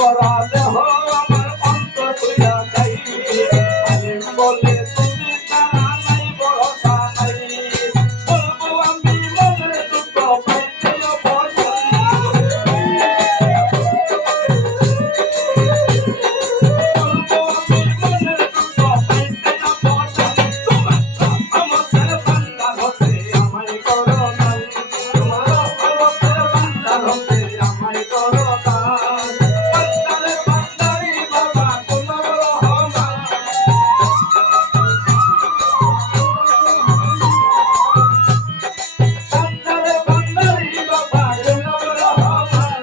করা দেহ আমার অন্তর হইয়া যাই আমি বলে তুমি তারা নাই ভরসা নাই বলবো আমি মনের দুঃখ পাইতে অবসান বলবো আমি মনের দুঃখ পাইতে অবসান তোমার আমাদের বান্দা হতে আমায় করো না তোমার আমাদের বান্দা হতে আমায় করো না বান্দারে বান্দারি বাবা তোমার রহমান বান্দারে বান্দারি বাবা তোমার রহমান